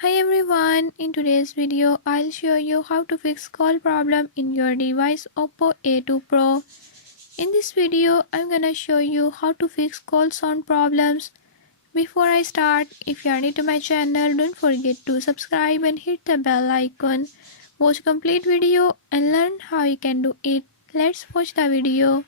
Hi everyone, in today's video I'll show you how to fix call problem in your device OPPO A2 Pro. In this video I'm gonna show you how to fix call sound problems. Before I start, if you are new to my channel, don't forget to subscribe and hit the bell icon. Watch complete video and learn how you can do it. Let's watch the video.